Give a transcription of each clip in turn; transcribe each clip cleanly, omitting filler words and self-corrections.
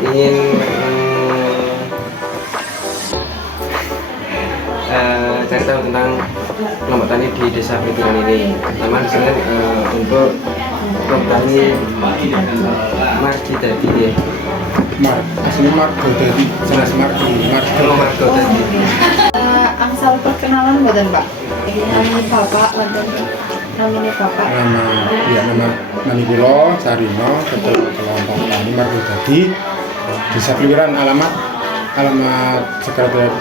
ingin cari tahu tentang kelompok tani di desa Pelitiran ini. Pertama di sini untuk kelompok tani Margi tadi ya. Asli Margo tadi, jelas Margo tadi. Angsal perkenalan buatan Pak. Namanya Bapak, namanya Bapak. Nama Pulo Sarino, ketua kelompok tani Margo tadi. Desa Pelitiran, alamat sekretariat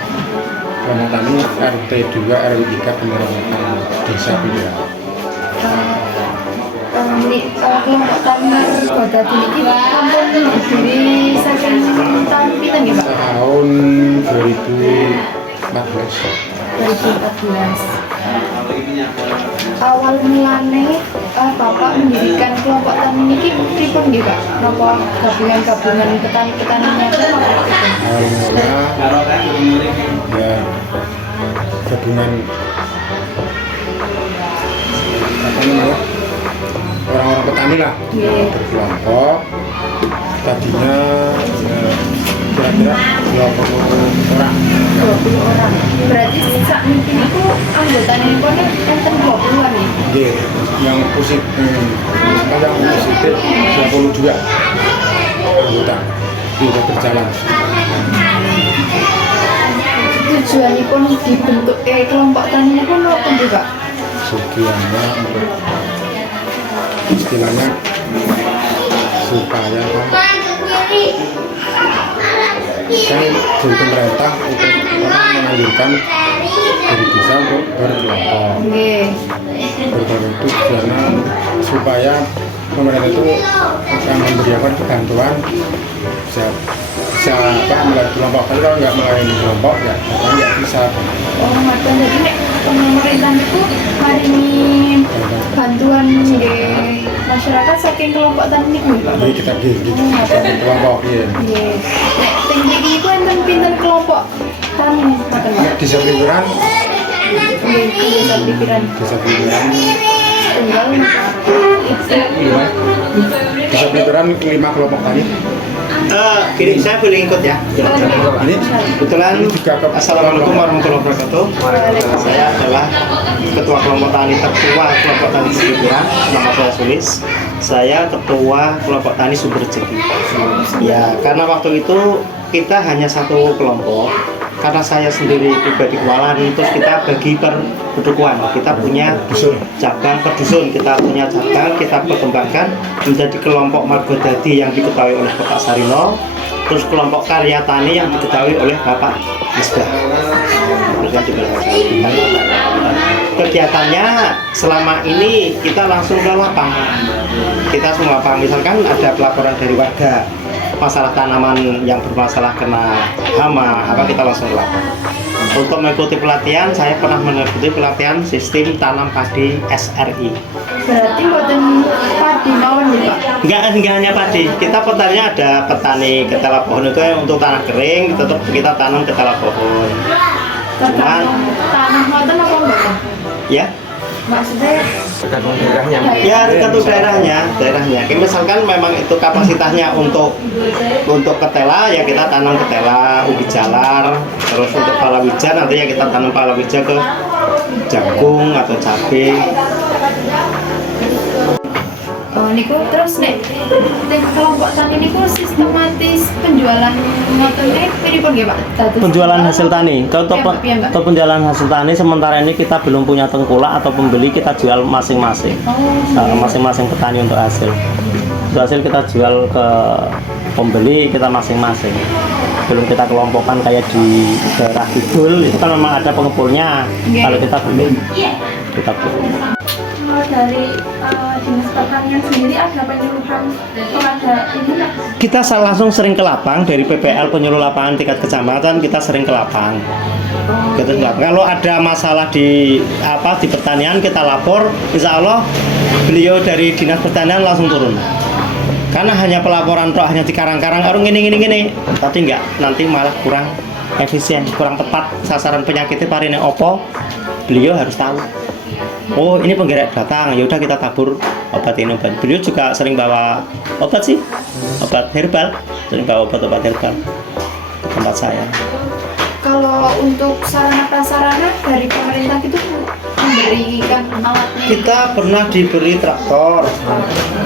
kelompok tani RT 2 RW 3 Penyerangan Desa Pelitiran. Kelompok tani Margo tadi ini ampun berdiri saking tahun pinten nggih Pak? Tahun 2014. Awal mulane Bapak mendirikan kelompok tani niki pripun nggih Pak? Napa gabungan petani-petaninya itu napa pripun? Ya gabungan apa namanya? Orang-orang petani lah, berkelompok. Tadinya kira-kira 20 orang. 20 orang. Berarti sak niki niku anggotane niku enten 20-an nih. Nggih, yang positif 20 juga anggota tidak berjalan. Tujuanipun dibentuk kelompok tani niku napa nggih Pak? Tujuannya untuk istilahnya supaya kan dari pemerintah untuk menganjurkan dari desa untuk berkelompok. Berkelompok itu karena supaya pemerintah itu akan memberikan bantuan bisa melalui kelompok. Kalau nggak melalui kelompok ya nggak bisa. Oh, maksudnya jadi nek pemerintah itu maringi bantuan nggih masyarakat saking kelompok tani niku Pak. Jadi kita kelompok ya. Nggih. Nek teng mriki iku enten pinten kelompok tani ngoten Pak? Desa Pelitiran. Nggih, desa Pelitiran. Desa Pelitiran. Tunggal Desa Pelitiran 5 kelompok tani. Gini, saya boleh ikut ya. Ini Kebetulan, Assalamualaikum warahmatullahi wabarakatuh. Saya adalah Ketua Kelompok Tani Tertua Kelompok Tani Pelitiran. Nama saya Sulis. Saya Ketua Kelompok Tani Sumber Rezeki. Ya, karena waktu itu kita hanya satu kelompok. Karena saya sendiri pribadi kewalahan, terus kita bagi per kedukuhan. Kita punya cabang per dusun, kita punya cabang, kita perkembangkan menjadi kelompok Margo Dadi yang diketahui oleh Bapak Sarino, terus kelompok Karya Tani yang diketahui oleh Bapak Misbah. Kegiatannya selama ini kita langsung ke lapangan. Kita semua lapangan, misalkan ada pelaporan dari warga masalah tanaman yang bermasalah kena hama, apa kita langsung lakukan. Untuk mengikuti pelatihan, saya pernah mengikuti pelatihan sistem tanam padi SRI. Berarti buatan padi mawon nih Pak? Enggak hanya padi, kita petaninya ada petani ketela pohon itu yang untuk tanah kering, tetap kita tanam ketela pohon. Cuman tanah ngoten apa enggak? Ya. Maksudnya Tergantung daerahnya. Ya, tergantung daerahnya. Misalkan memang itu kapasitasnya untuk ketela, ya kita tanam ketela, ubi jalar. Terus untuk palawija nanti ya kita tanam palawija ke jagung atau cabai. oh niku terus nek kelompok tani niku sistematis penjualan ngoten nek pripun nggih Pak? Penjualan hasil tani. Untuk penjualan hasil tani sementara ini kita belum punya tengkulak atau pembeli, kita jual masing-masing. Masing-masing petani untuk hasil. Untuk hasil kita jual ke pembeli kita masing-masing. Belum kita kelompokkan kayak di daerah Kidul, itu kan memang ada pengepulnya. Kalau kita belum, kita belum. Dari dinas pertanian sendiri ada penyuluhan ada ini nggak? Kita langsung sering ke lapang dari PPL penyuluh lapangan tingkat kecamatan, kita sering ke lapang. Kalau ada masalah di pertanian kita lapor, insya Allah beliau dari dinas pertanian langsung turun. Karena hanya pelaporan toh hanya di karang-karang orang gini, tapi enggak, nanti malah kurang efisien, kurang tepat sasaran penyakitnya parine opo, beliau harus tahu. oh ini penggerak datang, ya udah kita tabur obat ini obat. Beliau juga sering bawa obat sih, obat herbal, sering bawa obat-obat herbal ke tempat saya. Kalau untuk sarana prasarana dari pemerintah itu memberikan alatnya. Kita pernah diberi traktor,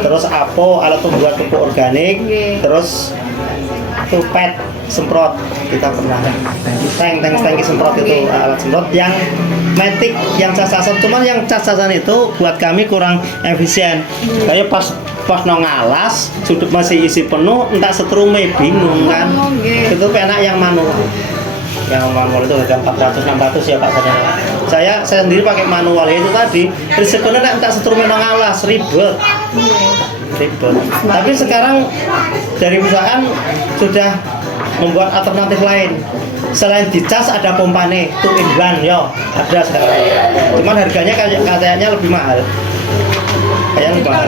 terus apo alat pembuat pupuk organik, terus pet semprot, kita pernah tank semprot itu alat semprot yang matic, yang cas-casan. Cuman yang cas-casan itu buat kami kurang efisien. Kayak pas ngalas sudut masih isi penuh, entah setrume bingung kan. Itu enak yang manual. Yang manual itu harga 400-600 ya Pak Saudara. Saya sendiri pakai manual ya, itu tadi risikonya entah setrume ngalas ribet. Tapi sekarang dari perusahaan sudah membuat alternatif lain. Selain dicas ada pompane, 2-in-1 yo, ada sekarang. Cuman harganya kayaknya lebih mahal. Kayaknya lebih mahal.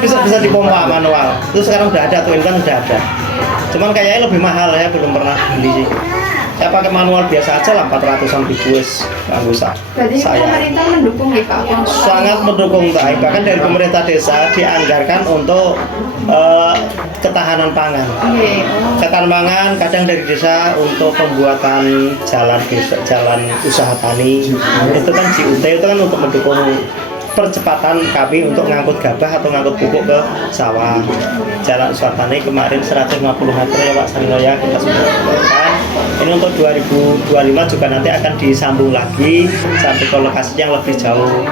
Bisa dipompa manual. Itu sekarang udah ada, 2-in-1 udah ada. Cuman kayaknya lebih mahal, ya belum pernah beli sih. Saya pakai manual biasa aja lah, 400-an ribu nggak usah. Berarti pemerintah mendukung ya Pak? Sangat mendukung Pak. Bahkan dari pemerintah desa dianggarkan untuk ketahanan pangan. Ketahanan pangan kadang dari desa untuk pembuatan jalan desa, jalan usaha tani. Itu kan JUT itu kan untuk mendukung percepatan kami untuk ngangkut gabah atau ngangkut pupuk ke sawah. Jalan usaha tani kemarin 150 meter ya Pak Sarino ya, kita sudah lakukan. Ini untuk 2025 juga nanti akan disambung lagi sampai ke lokasi yang lebih jauh.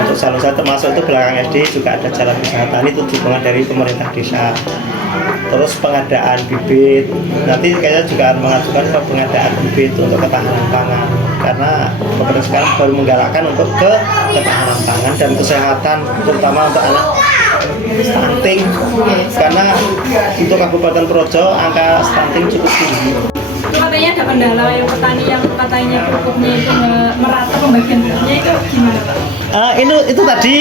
Untuk jalan usaha termasuk itu belakang SD juga ada jalan usaha tani, itu dukungan dari pemerintah desa. Terus pengadaan bibit, nanti kayaknya juga mengajukan ke pengadaan bibit untuk ketahanan pangan, karena pemerintah sekarang baru menggalakkan untuk ke ketahanan pangan dan kesehatan, terutama untuk anak stunting, karena untuk Kabupaten Projo angka stunting cukup tinggi. Itu katanya ada kendala yang petani yang katanya pupuknya itu merata pembagian pupuknya, itu gimana Pak? Itu tadi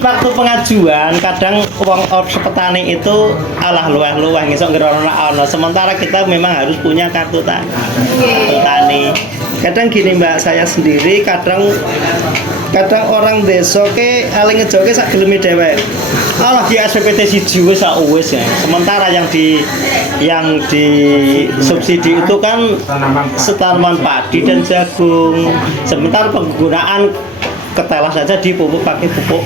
waktu pengajuan kadang uang petani itu alah luah-luah ngisok ngerono ono, sementara kita memang harus punya kartu petani. Kadang gini Mbak, saya sendiri kadang orang desa ke aling ngejoke sak geleme dhewek. Alah di SPPT siji wis sak wis ya. Sementara yang di subsidi itu kan tanaman padi dan jagung. Sementara penggunaan ketela saja dipupuk pakai pupuk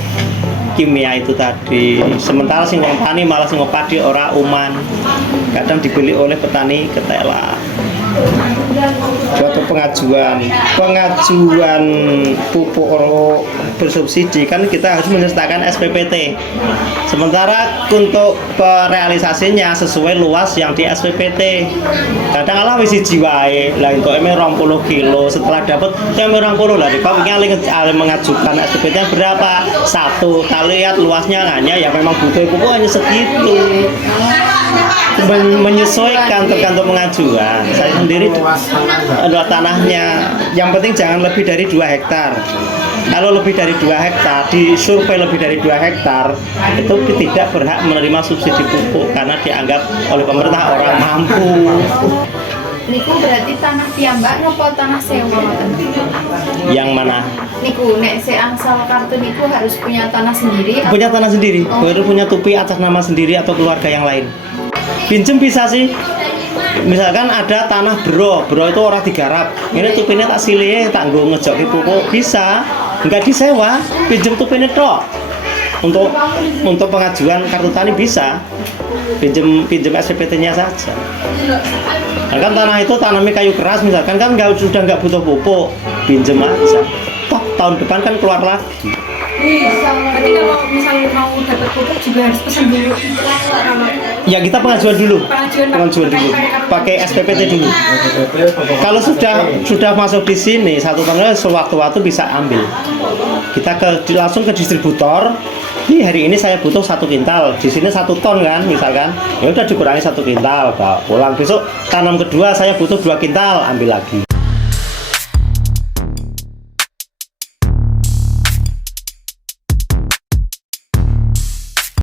kimia itu tadi. Sementara sing wong tani malah sing padi ora uman. Kadang dibeli oleh petani ketela. Suatu pengajuan pupuk bersubsidi kan kita harus menyertakan SPPT. Sementara untuk realisasinya sesuai luas yang di SPPT. Kadang ala wis siji wae. Lah entuk 20 kilo, setelah dapat 20 lah dikau mengajukan SPPT berapa? 1. Kita lihat luasnya hanya ya memang butuh pupuk hanya segitu. Menyesuaikan tergantung pengajuan. Saya sendiri adalah tanahnya, yang penting jangan lebih dari 2 hektar. Kalau lebih dari 2 hektar, disurvei lebih dari 2 hektar, itu tidak berhak menerima subsidi pupuk karena dianggap oleh pemerintah orang mampu. Niku berarti tanah piyambak napa tanah sewa? Yang mana? Niku nek seangsal kartu niku harus punya tanah sendiri. Punya tanah sendiri, baru punya tupi atas nama sendiri atau keluarga yang lain. Pinjem bisa sih. Misalkan ada tanah bro itu orang digarap. Ini tupinya tak silih, tak nggo ngejoki pupuk bisa. Enggak disewa, pinjem tupinya tok. Untuk pengajuan kartu tani bisa. Pinjem SPPT-nya saja. Nah, kan tanah itu tanami kayu keras misalkan kan sudah nggak butuh pupuk, pinjem aja. Toh tahun depan kan keluar lagi. Berarti kalau misalnya mau dapat pupuk juga harus pesan dulu. Ya kita pengajuan dulu pakai SPPT dulu. Kalau sudah masuk di sini satu tahun sewaktu-waktu bisa ambil. Kita langsung ke distributor. Nih hari ini saya butuh 1 kintal, di sini 1 ton kan misalkan, ya udah dikurangi 1 kintal, bawa pulang. Besok tanam kedua saya butuh 2 kintal, ambil lagi.